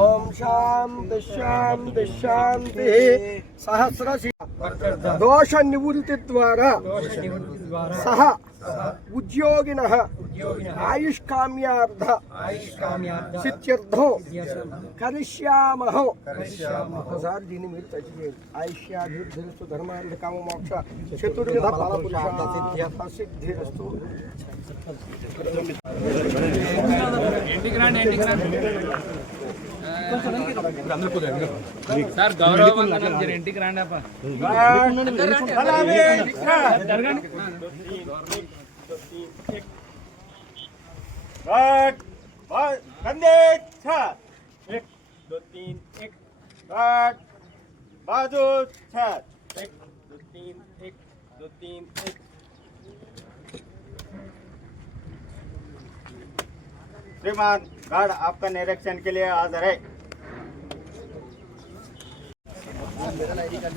ఓం శాంతి శాంతి శాంతి. సహస్ర దోష నివృత్తి ద్వారా సహ ఉద్యోగిన ఆయుష్కామ్యార్థ సిత్యర్థం కరిష్యామహం. ఒకసారి దీన్ని మీరు టచ్ చేయండి. ఆయుష్యాభివృద్ధిరస్తు ధర్మార్థ కామ మోక్ష చతుర్విధ ఫల పురుషార్థ సిద్ధిరస్తు సార్ గౌరవంగా జర ఇంటికి రాండి. అప్ప జరగండి. कट कंधे छह। एक, दो, तीन, एक कट बाजू छह। एक, दो, तीन, एक, दो, तीन, एक। श्रीमान, गार्ड आपका निरीक्षण के लिए हाजिर है। मेरा आईडी कार्ड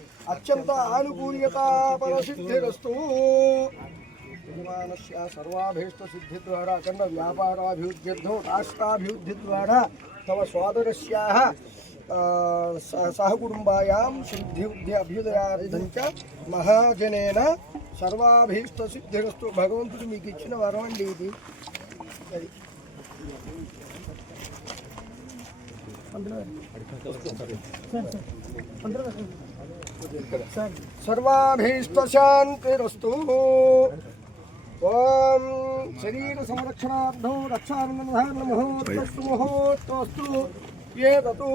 అత్యంత ఆనుకూల్యత పరసిద్ధిరస్తు. యజమానస్య సర్వాభీష్ట సిద్ధి ద్వారా అఖండ వ్యాపారాభివృద్ధ్యర్థం రాష్ట్రాభివృద్ధి ద్వారా తమ సోదరస్యాः సహకుటుంబాయాం సిద్ధి అభ్యుదయార్థం చ మహాజనేన సర్వాభీష్ట సిద్ధిరస్తు. భగవంతుడు మీకు ఇచ్చిన వరం అండి ఇది. అందులో సర్వాభీష్ట శాంతిరస్తు ఓం శరీర సంరక్షణార్థం రక్షానందధారణ ముహూర్తస్తు ముహూర్తస్తు ఏదతు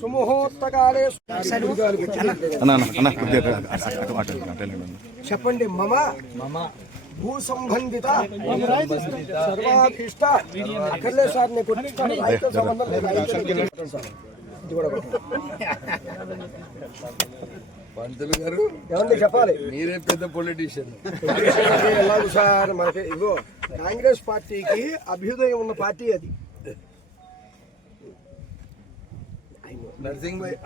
సుముహూర్తకాలే. చెప్పండి మమ. మమ. భూ సంబంధిత. సర్వాభీష్ట. అక్కర్లే సార్ నేను కొట్టిస్తాను. రైతు సంబంధం లేదు. ఇది కూడా. పంతులు గారు ఏమండి చెప్పాలి? మీరే పెద్ద పొలిటీషియన్ ఎలాగో సార్ మనకి ఇగో కాంగ్రెస్ పార్టీకి అభ్యుదయం ఉన్న పార్టీ అది. నర్సింగ్ భాయ్.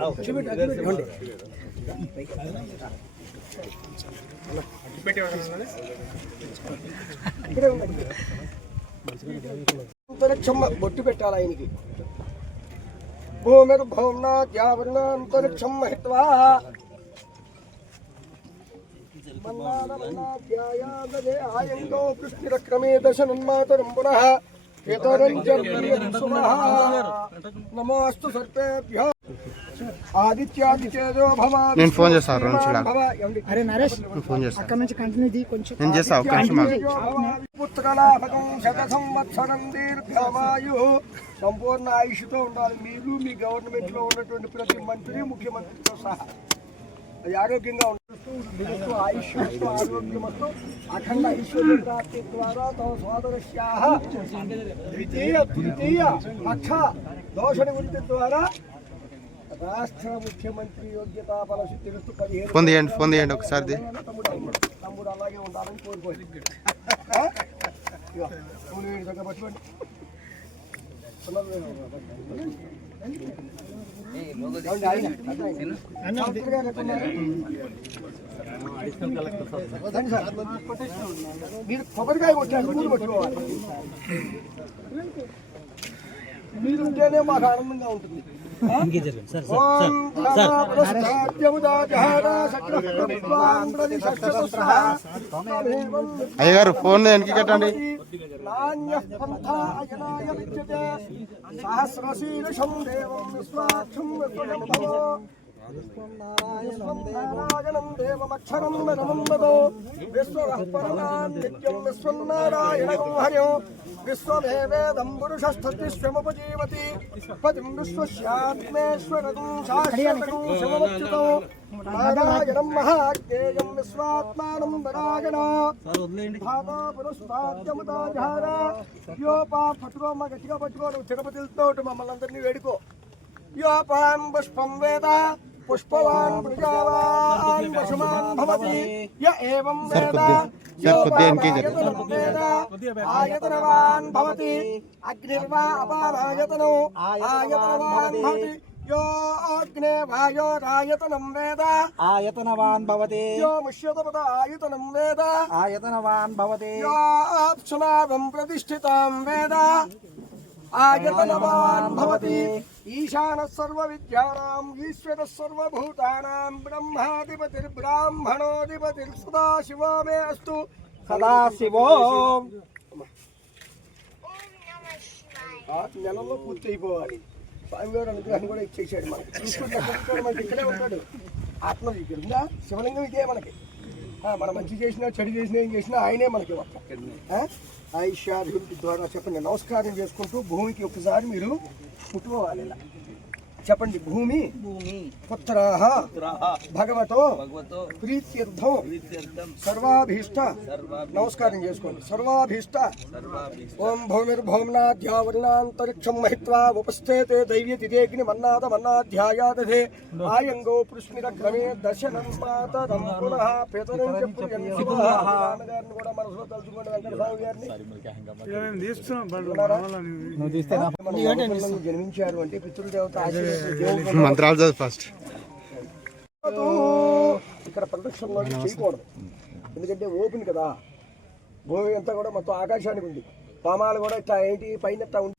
అంతరిక్షం బొట్టు పెట్టాలి ఆయనకి. భూమిర్భౌమ్నాద్యావరణాంతరిక్షం మహిత్వా మన్నానమన్నాధ్యాయాదనే ఆయందో కృష్ణిరక్రమే దశనన్మాతరం పునః నమోస్తు సర్పేభ్యో ఆదిత్యాదిచేదో భవ నేను ఫోన్ చేస్తా, రెండు నిమిషాలు. అరే నరేష్ ఫోన్ చేస్తాను అక్కడ నుంచి కంటిన్యూ ది కొంచెం నేను చేస్తా ఒక్క నిమిషం ఆగు. పుత్రలాభకం శత సంవత్సరం దీర్ఘమాయు సంపూర్ణ ఆయుష్తో ఉండాలి మీరు మీ గవర్నమెంట్లో ఉన్నటువంటి ప్రతి మంత్రి ముఖ్యమంత్రితో సహా ఆరోగ్యంగా ఉంటూ దిగస్తూ ఆయుష్ ఆరోగ్యమస్తు అఖండ ఐశ్వర్య ప్రాప్తి ద్వారా తమ సోదరస్యాహ ద్వితీయ తృతీయ పక్ష దోష నివృత్తి ద్వారా రాష్ట్ర ముఖ్యమంత్రి యోగ్యతా బల సిద్ధిస్తూ పదిహేను ఫోన్ తీయండి ఫోన్ తీయండి ఒకసారి తీ. తమ్ముడు తమ్ముడు అలాగే ఉండాలని కోరుకోండి ఆ? ఇదిగో, నూనె వేడి దగ్గర పట్టుకోండి మీరు కొబ్బరికాయ కొట్టారు. పూలు పట్టుకోవాలి మీరుంటేనే మాకు ఆనందంగా ఉంటుంది అయ్యగారు ఫోన్ వెనక్కి కట్టండి సహస్రశీర్షం దేవం విశ్వాక్షం విశ్వజంభో విశ్వనారాయణం దేవమక్షరం వదనం వదో నిత్యం విశ్వనారాయణం హరిం. విశ్వమేవేదం పురుషస్థిశ్వముపజీవతి పతిం విశ్వస్యాత్మేశ్వరం శాశ్వతం శివమచ్యుతం నారాయణం మహాజ్ఞేయం విశ్వాత్మానం నారాయణ ధాతా పురస్వాద్యముదాజార యోపా పట్టుకో మా గట్టిగా పట్టుకో నువ్వు తిరుపతితో మమ్మల్ని అందరినీ వేడుకో. యోపాం పుష్పం వేద. పుష్పవాన్ ప్రజావాన్ పశుమాన్ భవతి య ఏవం వేద యోపాయతనం వేద ఆయతనవాన్ భవతి అగ్నిర్వా అపారాయతనో ఆయతనవాన్ భవతి యో అగ్నే వాయోరాయతనం వేద ఆయతనవాన్ భవతి యో ముష్యతపద ఆయతనం వేద ఆయతనవాన్ భవతి యో అప్సునావం ప్రతిష్ఠితాం వేద ఆయతనవాన్ భవతి ఈశాన సర్వ విద్యానాం ఈశ్వర సర్వభూతానాం బ్రహ్మాధిపతిర్బ్రాహ్మణోధిపతిర్ సదా మే అస్తు సదాశివో ఆ నెలలో పూర్తి అయిపోవాలి స్వామివారి అనుగ్రహం కూడా ఇచ్చేసాడు మనకి. మనకి ఇక్కడే ఉంటాడు. ఆత్మ ఇక్కడ ఉందా? శివలింగం ఇదే మనకి. మనం మంచి చేసినా చెడు చేసినా ఏం చేసినా ఆయనే మనకి ఐషార్ ఐశ్వర్యుడి ద్వారా చెప్పండి. నమస్కారం చేసుకుంటూ భూమికి ఒకసారి మీరు పుట్టుకోవాలి ఇలా. చెప్పండి భూమి భూమి. పుత్రాహ పుత్రాః భగవతో భగవతో ప్రీత్యర్థం. ప్రీత్యర్థం. సర్వాభీష్ట. సర్వాభి నమస్కారం చేసుకోండి. సర్వాభీష్ట. సర్వాభి ఓం భూమిర్భౌమ్నాధ్యావరణాంతరిక్షం మహిత్వా ఉపస్థేతే దైవ్యతిరేగ్ని మన్నాద మన్నాధ్యాయాదధే. ఆయంగో పుష్మిర క్రమే దర్శనం మాతరం పునః పితరం కూడా మనసులో తలుచుకోండి వెంకటస్వామి గారిని. మగపిల్లలు జన్మించారు అంటే పితృదేవత ఆశీర్వాదం మంత్రాలు చదువు ఫస్ట్. ఇక్కడ ప్రదక్షిణలో చేయకూడదు. ఎందుకంటే ఓపెన్ కదా. భూమి అంతా కూడా మొత్తం ఆకాశానికి ఉంది. పామాలు కూడా ఇట్లా ఏంటి? పైన ఇట్లా ఉంది.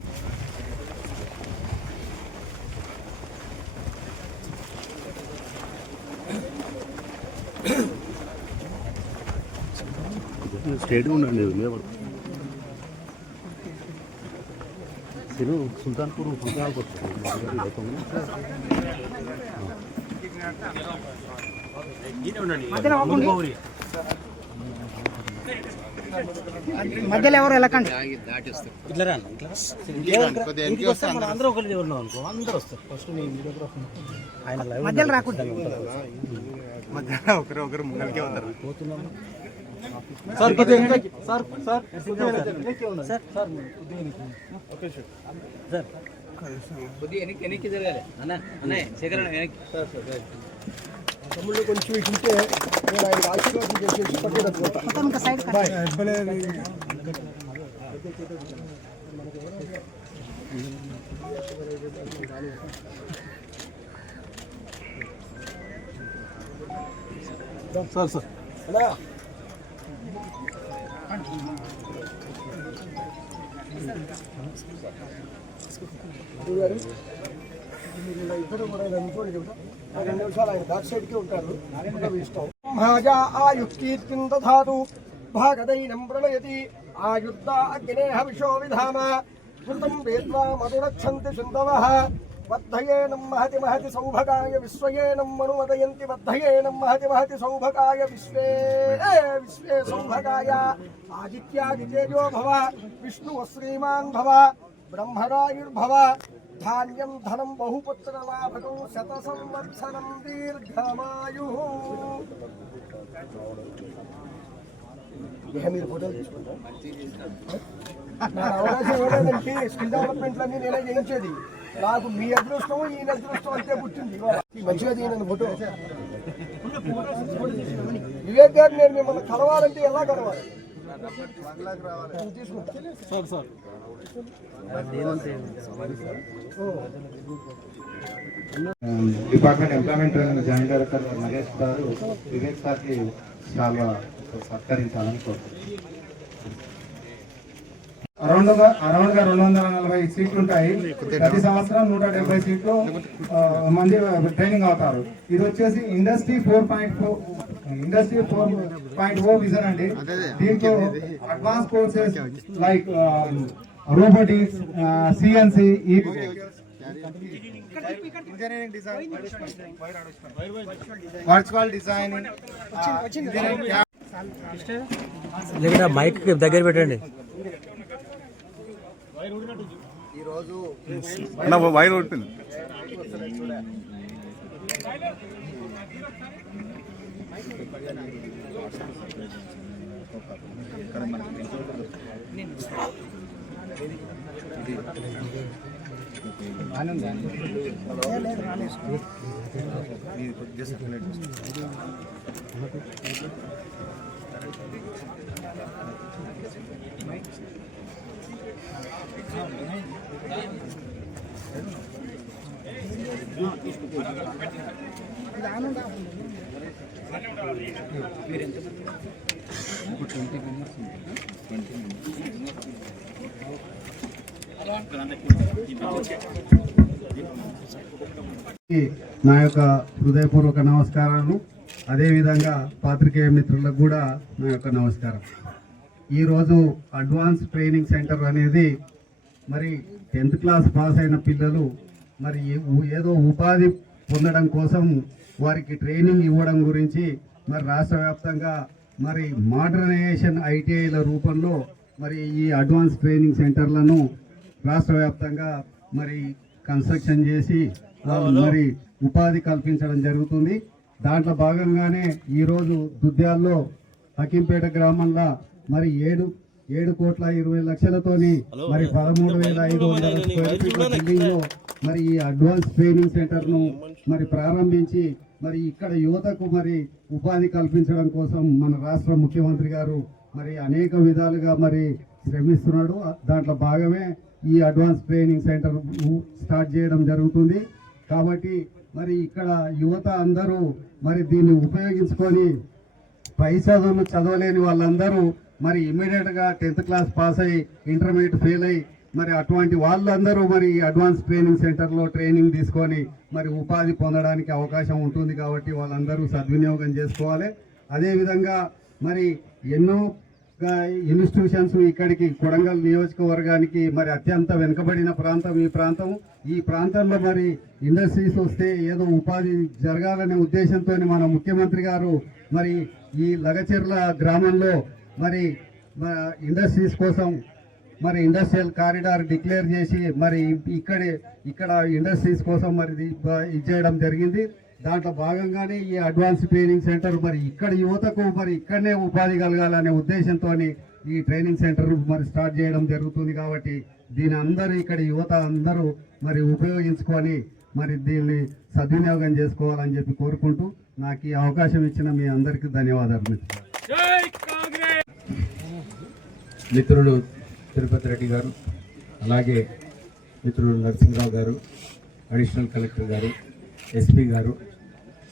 స్టేట్గా ఉండండి నిలబడు సిరు సుల్తాన్పూర్ సుల్తాన్పూర్ మధ్యలో ఎవరు వెళ్ళకండి. ఇట్లా రండి ఇట్లా అందరూ ఒకరి అనుకో అందరూ వస్తారు. ఫస్ట్ ఆయన మధ్యలో రాకుండా. ఒకరు ఒకరు ముంగలికే ఉంటారు. సార్ కొద్దిగా వెనక్కి. సార్ సార్ కొద్దిగా వెనక్కి ఉండండి. సార్ సార్ కొద్దిగా వెనక్కి. సార్ కొద్దిగా వెనక్కి వెనక్కి జరగాలి అన్న అన్నయ్య శేఖరణ వెనక్కి తమ్ముళ్ళు కొంచెం ఇటు ఉంటే నేను ఆయన ఆశీర్వాదం చేసేసి పట్టేటట్టు బాయ్ సార్ సార్ అన్నా ఇద్దరు కూడా ఇలా నిల్చోండి చెబుతా. ఆ రెండు నిమిషాలు ఆయన బ్యాక్ సైడ్కే ఉంటారు ఇంకా మీ ఇష్టం భాజా ఆయుక్తీర్తిం దధాతు భాగదైనం ప్రణయతి ఆయుర్ద అగ్నేహ విశో విధామ కృతం వేద్వా మధురక్షంతి సింధవః బద్ధయేనం మహతి మహతి సౌభగాయ విశ్వయేనం మనుమదయంతి బద్ధయేనం మహతి మహతి సౌభగాయ విశ్వే విశ్వే సౌభగాయ ఆదిత్యాదితేజో భవ విష్ణు శ్రీమాన్ భవ బ్రహ్మరాయుర్భవ ధాన్యం ధనం బహుపుత్రలాభకం శత సంవత్సరం దీర్ఘమాయు ఇక మీరు ఫోటోలు తీసుకుంటారు నా అవకాశం ఇవ్వలేదంటే స్కిల్ డెవలప్మెంట్లన్నీ నేనే చేయించేది. నాకు మీ అదృష్టం ఈయన అదృష్టం అంతే పుట్టింది. మంచిగా తీయనని ఫోటో. వివేక్ గారు నేను మిమ్మల్ని కలవాలంటే ఎలా కలవాలి? తీసుకుంటా sir sir. Department employment joint director Nagesh garu Vivek సార్కి చాలా సత్కరించాలని కోరుతున్నాను. అరౌండ్గా అరౌండ్గా రెండు వందల నలభై సీట్లు ఉంటాయి ప్రతి సంవత్సరం నూట డెబ్బై సీట్లు మంది ట్రైనింగ్ అవుతారు. ఇది వచ్చేసి industry four point four industry four point oh vision అండి. దీంట్లో advance courses like robotics CNC engineering design virtual mic దగ్గర పెట్టండి. ఈరోజు అన్న వైర్ కొట్టింది. నా యొక్క హృదయపూర్వక నమస్కారాలు. అదేవిధంగా పాత్రికేయ మిత్రులకు కూడా నా యొక్క నమస్కారం. ఈరోజు అడ్వాన్స్ ట్రైనింగ్ సెంటర్ అనేది మరి టెన్త్ క్లాస్ పాస్ అయిన పిల్లలు మరి ఏదో ఉపాధి పొందడం కోసం వారికి ట్రైనింగ్ ఇవ్వడం గురించి మరి రాష్ట్ర వ్యాప్తంగా మరి మోడర్నైజేషన్ ఐటీఐల రూపంలో మరి ఈ అడ్వాన్స్ ట్రైనింగ్ సెంటర్లను రాష్ట్ర వ్యాప్తంగా మరి కన్స్ట్రక్షన్ చేసి మరి ఉపాధి కల్పించడం జరుగుతుంది. దాంట్లో భాగంగానే ఈరోజు దుద్యాల్లో హకీంపేట గ్రామంలో మరి ఏడు ఏడు కోట్ల ఇరవై లక్షలతోని మరి పదమూడు వేల ఐదు వందల స్క్వేర్ ఫీట్ల బిల్డింగ్లో మరి ఈ అడ్వాన్స్ ట్రైనింగ్ సెంటర్ను మరి ప్రారంభించి మరి ఇక్కడ యువతకు మరి ఉపాధి కల్పించడం కోసం మన రాష్ట్ర ముఖ్యమంత్రి గారు మరి అనేక విధాలుగా మరి శ్రమిస్తున్నాడు. దాంట్లో భాగమే ఈ అడ్వాన్స్ ట్రైనింగ్ సెంటర్ స్టార్ట్ చేయడం జరుగుతుంది. కాబట్టి మరి ఇక్కడ యువత అందరూ మరి దీన్ని ఉపయోగించుకొని పై చదువులు చదవలేని వాళ్ళందరూ మరి ఇమీడియట్గా టెన్త్ క్లాస్ పాస్ అయ్యి ఇంటర్మీడియట్ ఫెయిల్ అయ్యి మరి అటువంటి వాళ్ళందరూ మరి ఈ అడ్వాన్స్ ట్రైనింగ్ సెంటర్లో ట్రైనింగ్ తీసుకొని మరి ఉపాధి పొందడానికి అవకాశం ఉంటుంది కాబట్టి వాళ్ళందరూ సద్వినియోగం చేసుకోవాలి. అదేవిధంగా మరి ఎన్నో ఇన్స్టిట్యూషన్స్ ఇక్కడికి కొడంగల్ నియోజకవర్గానికి మరి అత్యంత వెనుకబడిన ప్రాంతం ఈ ప్రాంతం. ఈ ప్రాంతంలో మరి ఇండస్ట్రీస్ వస్తే ఏదో ఉపాధి జరగాలనే ఉద్దేశంతో మన ముఖ్యమంత్రి గారు మరి ఈ లగచెర్ల గ్రామంలో మరి ఇండస్ట్రీస్ కోసం మరి ఇండస్ట్రియల్ కారిడార్ డిక్లేర్ చేసి మరి ఇక్కడే ఇక్కడ ఇండస్ట్రీస్ కోసం మరి ఇది ఇది చేయడం జరిగింది. దాంట్లో భాగంగానే ఈ అడ్వాన్స్ ట్రైనింగ్ సెంటర్ మరి ఇక్కడ యువతకు మరి ఇక్కడనే ఉపాధి కలగాలనే ఉద్దేశంతో ఈ ట్రైనింగ్ సెంటర్ మరి స్టార్ట్ చేయడం జరుగుతుంది కాబట్టి దీని అందరూ ఇక్కడ యువత అందరూ మరి ఉపయోగించుకొని మరి దీన్ని సద్వినియోగం చేసుకోవాలని చెప్పి కోరుకుంటూ నాకు ఈ అవకాశం ఇచ్చిన మీ అందరికీ ధన్యవాదాలు. మిత్రులు తిరుపతి రెడ్డి గారు అలాగే మిత్రులు నరసింహరావు గారు అడిషనల్ కలెక్టర్ గారు ఎస్పీ గారు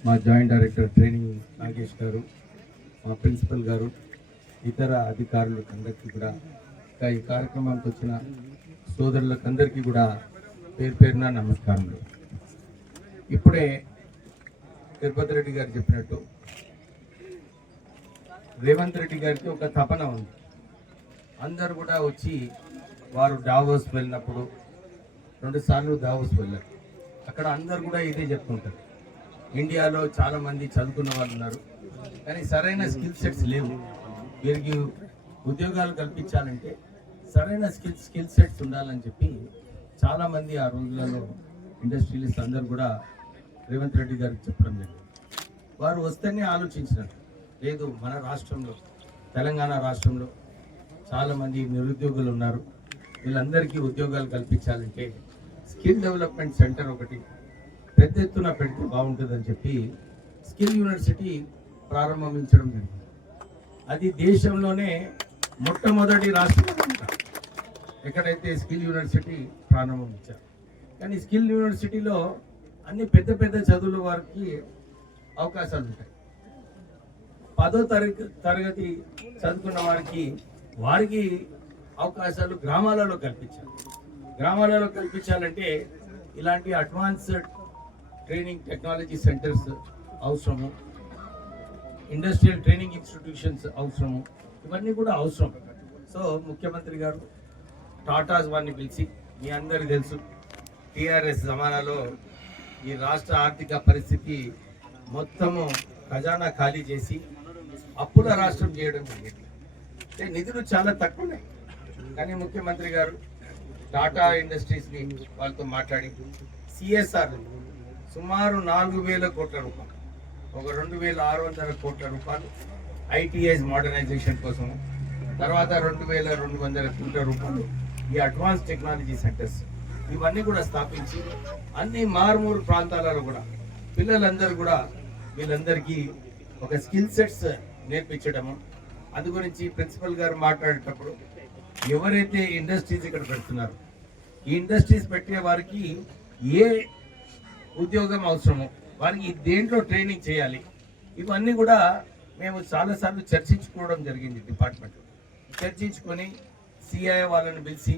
మా జాయింట్ డైరెక్టర్ ట్రైనింగ్ నాగేష్ గారు మా ప్రిన్సిపల్ గారు ఇతర అధికారులకు అందరికీ కూడా ఇంకా ఈ కార్యక్రమానికి వచ్చిన సోదరులకందరికీ కూడా పేరు పేరున నమస్కారములు. ఇప్పుడే తిరుపతి రెడ్డి గారు చెప్పినట్టు రేవంత్ రెడ్డి గారికి ఒక తపన ఉంది. అందరు కూడా వచ్చి వారు డావోస్ వెళ్ళినప్పుడు రెండుసార్లు దావోస్ వెళ్ళారు. అక్కడ అందరు కూడా ఇదే చెప్తుంటారు. ఇండియాలో చాలామంది చదువుకున్న వాళ్ళు ఉన్నారు. కానీ సరైన స్కిల్ సెట్స్ లేవు. వీరికి ఉద్యోగాలు కల్పించాలంటే సరైన స్కిల్ స్కిల్ సెట్స్ ఉండాలని చెప్పి చాలామంది ఆ రోజులలో ఇండస్ట్రియలిస్ట్ అందరు కూడా రేవంత్ రెడ్డి గారికి చెప్పడం జరిగింది. వారు వస్తేనే ఆలోచించినారు. లేదు మన రాష్ట్రంలో తెలంగాణ రాష్ట్రంలో చాలా మంది నిరుద్యోగులు ఉన్నారు. వీళ్ళందరికీ ఉద్యోగాలు కల్పించాలంటే స్కిల్ డెవలప్మెంట్ సెంటర్ ఒకటి పెద్ద ఎత్తున పెడితే బాగుంటుందని చెప్పి స్కిల్ యూనివర్సిటీ ప్రారంభించడం జరిగింది. అది దేశంలోనే మొట్టమొదటి రాష్ట్రం. ఎక్కడైతే స్కిల్ యూనివర్సిటీ ప్రారంభించారు కానీ స్కిల్ యూనివర్సిటీలో అన్ని పెద్ద పెద్ద చదువుల వారికి అవకాశాలు ఉంటాయి. పదో తరగతి తరగతి చదువుకున్న వారికి వారికి అవకాశాలు గ్రామాలలో కల్పించాలి. గ్రామాలలో కల్పించాలంటే ఇలాంటి అడ్వాన్స్డ్ ట్రైనింగ్ టెక్నాలజీ సెంటర్స్ అవసరము. ఇండస్ట్రియల్ ట్రైనింగ్ ఇన్స్టిట్యూషన్స్ అవసరము. ఇవన్నీ కూడా అవసరం. సో ముఖ్యమంత్రి గారు టాటాస్ వారిని పిలిచి మీ అందరికి తెలుసు టీఆర్ఎస్ జమానాలో ఈ రాష్ట్ర ఆర్థిక పరిస్థితి మొత్తము ఖజానా ఖాళీ చేసి అప్పుల రాష్ట్రం చేయడం జరిగింది. నిధులు చాలా తక్కువ ఉన్నాయి కానీ ముఖ్యమంత్రి గారు టాటా ఇండస్ట్రీస్ని వాళ్ళతో మాట్లాడి సిఎస్ఆర్ సుమారు నాలుగు వేల కోట్ల రూపాయలు ఒక రెండు వేల ఆరు వందల కోట్ల రూపాయలు ఐటీఐస్ మోడర్నైజేషన్ కోసం తర్వాత రెండు వేల రెండు వందల కోట్ల రూపాయలు ఈ అడ్వాన్స్ టెక్నాలజీ సెంటర్స్ ఇవన్నీ కూడా స్థాపించి అన్ని మారుమూరు ప్రాంతాలలో కూడా పిల్లలందరూ కూడా వీళ్ళందరికీ ఒక స్కిల్ సెట్స్ నేర్పించడము అందు గురించి ప్రిన్సిపల్ గారు మాట్లాడేటప్పుడు ఎవరైతే ఇండస్ట్రీస్ ఇక్కడ పెడుతున్నారో ఈ ఇండస్ట్రీస్ పెట్టే వారికి ఏ ఉద్యోగం అవసరమో వారికి దేంట్లో ట్రైనింగ్ చేయాలి ఇవన్నీ కూడా మేము చాలాసార్లు చర్చించుకోవడం జరిగింది డిపార్ట్మెంట్. చర్చించుకొని సిఐ వాళ్ళని పిలిచి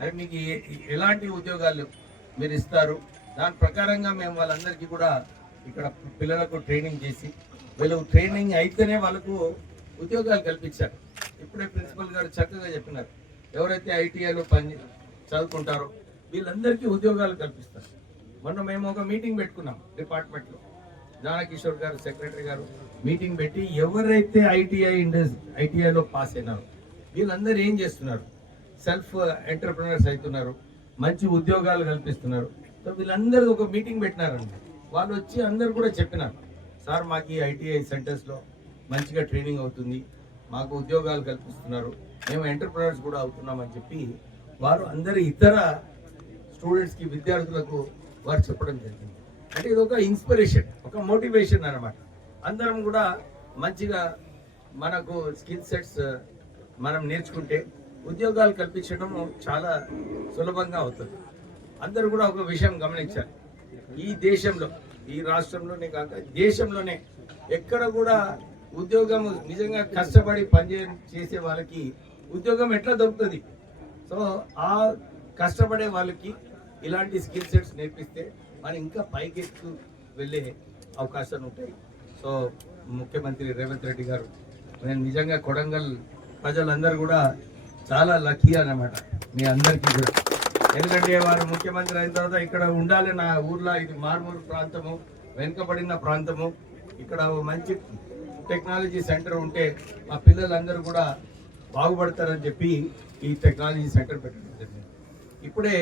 అవి మీకు ఏ- ఎలాంటి ఉద్యోగాలు మీరు ఇస్తారు? దాని ప్రకారంగా మేము వాళ్ళందరికీ కూడా ఇక్కడ పిల్లలకు ట్రైనింగ్ చేసి వీళ్ళకు ట్రైనింగ్ అయితేనే వాళ్ళకు ఉద్యోగాలు కల్పించారు. ఇప్పుడే ప్రిన్సిపల్ గారు చక్కగా చెప్పినారు. ఎవరైతే ఐటీఐలో పని చదువుకుంటారో వీళ్ళందరికీ ఉద్యోగాలు కల్పిస్తారు. మొన్న మేము ఒక మీటింగ్ పెట్టుకున్నాం డిపార్ట్మెంట్లో. జానకిషోర్ గారు సెక్రటరీ గారు మీటింగ్ పెట్టి ఎవరైతే ఐటీఐ ఇండస్ ఐటీఐలో పాస్ అయినారో వీళ్ళందరూ ఏం చేస్తున్నారు? సెల్ఫ్ ఎంటర్ప్రినర్స్ అవుతున్నారు మంచి ఉద్యోగాలు కల్పిస్తున్నారు. సో వీళ్ళందరూ ఒక మీటింగ్ పెట్టినారండి. వాళ్ళు వచ్చి అందరు కూడా చెప్పినారు సార్ మాకు ఈ ఐటీఐ సెంటర్స్లో మంచిగా ట్రైనింగ్ అవుతుంది మాకు ఉద్యోగాలు కల్పిస్తున్నారు మేము ఎంటర్ప్రినర్స్ కూడా అవుతున్నామని చెప్పి వారు అందరి ఇతర స్టూడెంట్స్కి విద్యార్థులకు వారు చెప్పడం జరిగింది. అంటే ఇది ఒక ఇన్స్పిరేషన్ ఒక మోటివేషన్ అన్నమాట. అందరం కూడా మంచిగా మనకు స్కిల్ సెట్స్ మనం నేర్చుకుంటే ఉద్యోగాలు కల్పించడం చాలా సులభంగా అవుతుంది. అందరూ కూడా ఒక విషయం గమనించాలి. ఈ దేశంలో ఈ రాష్ట్రంలోనే కాక దేశంలోనే ఎక్కడ కూడా ఉద్యోగం నిజంగా కష్టపడి పనిచే చేసే వాళ్ళకి ఉద్యోగం ఎట్లా దొరుకుతుంది? సో ఆ కష్టపడే వాళ్ళకి ఇలాంటి స్కిల్ సెట్స్ నేర్పిస్తే మనం ఇంకా పైకెత్తు వెళ్ళే అవకాశాలు ఉంటాయి. సో ముఖ్యమంత్రి రేవంత్ రెడ్డి గారు నేను నిజంగా కొడంగల్ ప్రజలందరూ కూడా చాలా లక్కీ అన్నమాట మీ అందరికీ కూడా. ఎందుకంటే వారు ముఖ్యమంత్రి అయిన తర్వాత ఇక్కడ ఉండాలి నా ఊర్లో ఇది మారుమూరు ప్రాంతము వెనుకబడిన ప్రాంతము ఇక్కడ మంచి టెక్నాలజీ సెంటర్ ఉంటే మా పిల్లలందరూ కూడా బాగుపడతారని చెప్పి ఈ టెక్నాలజీ సెంటర్ పెట్టడం జరిగింది. ఇప్పుడే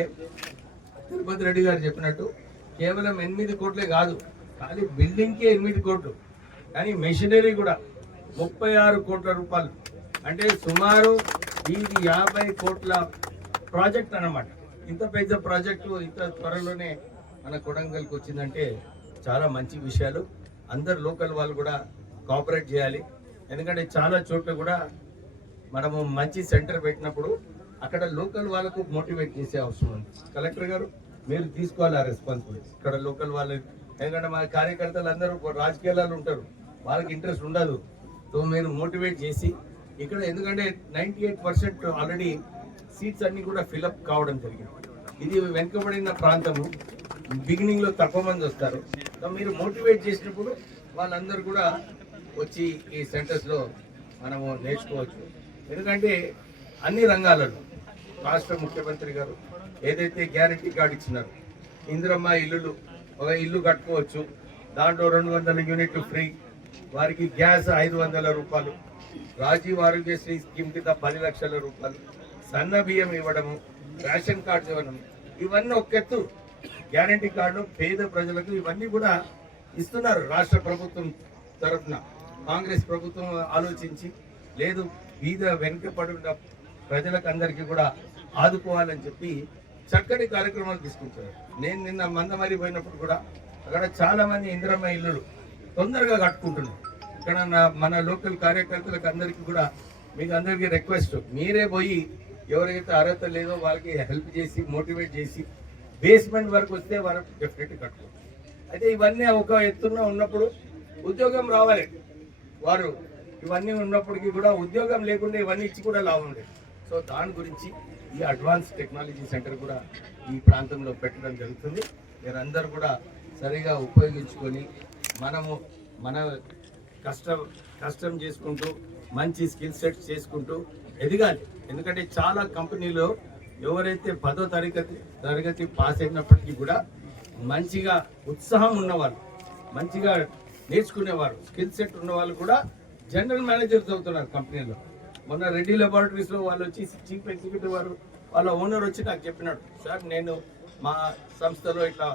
తిరుపతి రెడ్డి గారు చెప్పినట్టు కేవలం ఎనిమిది కోట్లే కాదు కానీ బిల్డింగ్కే ఎనిమిది కోట్లు కానీ మెషినరీ కూడా ముప్పై ఆరు కోట్ల రూపాయలు. అంటే సుమారు ఇది యాభై కోట్ల ప్రాజెక్ట్ అన్నమాట. ఇంత పెద్ద ప్రాజెక్టు ఇంత త్వరలోనే మన కొడంగల్కి వచ్చిందంటే చాలా మంచి విషయాలు. అందరు లోకల్ వాళ్ళు కూడా కోఆపరేట్ చేయాలి. ఎందుకంటే చాలా చోట్ల కూడా మనము మంచి సెంటర్ పెట్టినప్పుడు అక్కడ లోకల్ వాళ్ళకు మోటివేట్ చేసే అవసరం ఉంది. కలెక్టర్ గారు మీరు తీసుకోవాలి ఆ రెస్పాన్సిబిలిటీ ఇక్కడ లోకల్ వాళ్ళు ఎందుకంటే మా కార్యకర్తలు అందరూ రాజకీయాలు ఉంటారు. వాళ్ళకి ఇంట్రెస్ట్ ఉండదు. సో మీరు మోటివేట్ చేసి ఇక్కడ ఎందుకంటే ninety eight percent already seats అన్నీ కూడా ఫిలప్ కావడం జరిగింది. ఇది వెనుకబడిన ప్రాంతము. బిగినింగ్లో తక్కువ మంది వస్తారు. సో మీరు మోటివేట్ చేసినప్పుడు వాళ్ళందరూ కూడా వచ్చి ఈ సెంటర్స్లో మనము నేర్చుకోవచ్చు. ఎందుకంటే అన్ని రంగాలలో రాష్ట్ర ముఖ్యమంత్రి గారు ఏదైతే గ్యారంటీ కార్డు ఇచ్చినారు ఇందిరమ్మ ఇల్లులు ఒక ఇల్లు కట్టుకోవచ్చు దాంట్లో రెండు వందల యూనిట్లు ఫ్రీ వారికి గ్యాస్ ఐదు వందల రూపాయలు రాజీవ్ ఆరోగ్యశ్రీ స్కీమ్ కింద పది లక్షల రూపాయలు సన్న బియ్యం ఇవ్వడము రేషన్ కార్డ్స్ ఇవ్వడం ఇవన్నీ ఒక ఎత్తు. గ్యారంటీ కార్డు పేద ప్రజలకు ఇవన్నీ కూడా ఇస్తున్నారు రాష్ట్ర ప్రభుత్వం తరఫున. కాంగ్రెస్ ప్రభుత్వం ఆలోచించి లేదు బీద వెనుకబడి ఉన్న ప్రజలకు అందరికీ కూడా ఆదుకోవాలని చెప్పి చక్కటి కార్యక్రమాలు తీసుకుంటారు నేను నిన్న మందమరి పోయినప్పుడు కూడా అక్కడ చాలామంది ఇందిరమ్మ ఇల్లులు తొందరగా కట్టుకుంటున్నారు. ఇక్కడ నా మన లోకల్ కార్యకర్తలకు అందరికీ కూడా మీకు అందరికీ రిక్వెస్ట్ మీరే పోయి ఎవరైతే అర్హత లేదో వాళ్ళకి హెల్ప్ చేసి మోటివేట్ చేసి బేస్మెంట్ వరకు వస్తే వాళ్ళకి డెఫినెట్గా కట్టుకోవచ్చు అయితే ఇవన్నీ ఒక ఎత్తున ఉన్నప్పుడు ఉద్యోగం రావాలి. వారు ఇవన్నీ ఉన్నప్పటికీ కూడా ఉద్యోగం లేకుండా ఇవన్నీ ఇచ్చి కూడా లాభం లేదు. సో దాని గురించి ఈ అడ్వాన్స్ టెక్నాలజీ సెంటర్ కూడా ఈ ప్రాంతంలో పెట్టడం జరుగుతుంది. మీరందరూ కూడా సరిగా ఉపయోగించుకొని మనము మన కష్టం కష్టం చేసుకుంటూ మంచి స్కిల్ సెట్స్ చేసుకుంటూ ఎదగాలి. ఎందుకంటే చాలా కంపెనీలో ఎవరైతే పదో తరగతి తరగతి పాస్ అయినప్పటికీ కూడా మంచిగా ఉత్సాహం ఉన్నవాళ్ళు మంచిగా నేర్చుకునేవారు. స్కిల్ సెట్ ఉన్న వాళ్ళు కూడా జనరల్ మేనేజర్స్ అవుతున్నారు కంపెనీలో. మొన్న రెడ్డి లెబార్టరీస్లో వాళ్ళు వచ్చి చీఫ్ ఎగ్జిక్యూటివ్ వారు వాళ్ళ ఓనర్ వచ్చి నాకు చెప్పినాడు సార్ నేను మా సంస్థలో ఇట్లా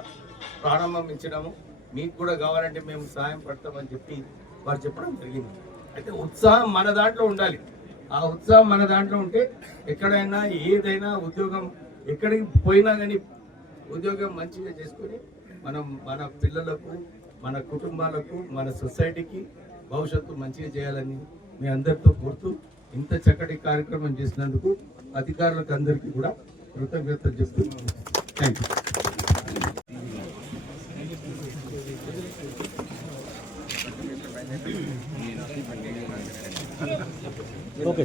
ప్రారంభించినాము మీకు కూడా కావాలంటే మేము సహాయం పడతామని చెప్పి వారు చెప్పడం జరిగింది. అయితే ఉత్సాహం మన దాంట్లో ఉండాలి. ఆ ఉత్సాహం మన దాంట్లో ఉంటే ఎక్కడైనా ఏదైనా ఉద్యోగం ఎక్కడికి పోయినా కానీ ఉద్యోగం మంచిగా చేసుకొని మనం మన పిల్లలకు మన కుటుంబాలకు మన సొసైటీకి భవిష్యత్తు మంచిగా చేయాలని మీ అందరితో కోరుతూ ఇంత చక్కటి కార్యక్రమం చేసినందుకు అధికారులకు అందరికీ కూడా కృతజ్ఞతలు చెప్తూ థ్యాంక్ యూ ఓకే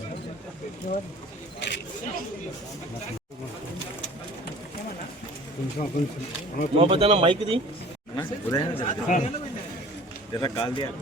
కొంచెం కొంచెం. మైక్ది උදයන් දෙක කාල් දෙයක්